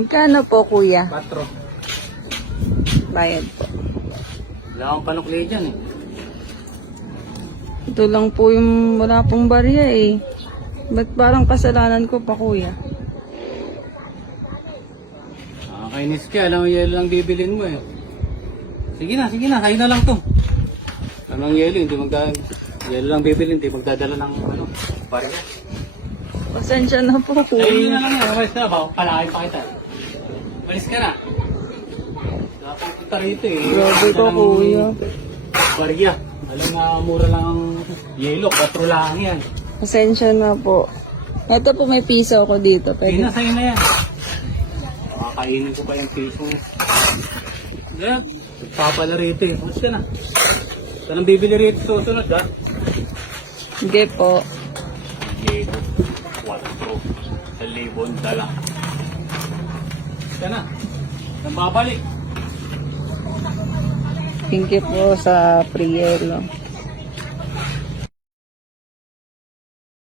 Magkano po, kuya? 4. Bayad po. Wala akong panukli dyan eh. Ito lang po yung wala pong barya eh. Ba't parang kasalanan ko pa, kuya? Kainis ka, alam mo yelo lang bibilin mo eh. Sige na, kain na lang to. Anong yelo, hindi yelo lang bibilin, hindi magdadala ng barya. Pasensya na po, Ayun kuya. na lang yan, malis ka na ba? Palakain pa kita. Malis ka na. Nakapunta rito eh. Grabe ka, kuya. Barya. Alam na mura lang ang yelo, 4 lang yan. Pasensya na po. Ito po may piso ako dito. Sige na, Pwede. sa'yo na yan. Makakainin ko pa yung piso. Yan. Papala rito eh. Malis ka na. Saan ang bibili rito susunod ha? Sige po. Yelo. 4. 1,000 dala. Yan na. Nang babalik. Thank you po sa free yelo.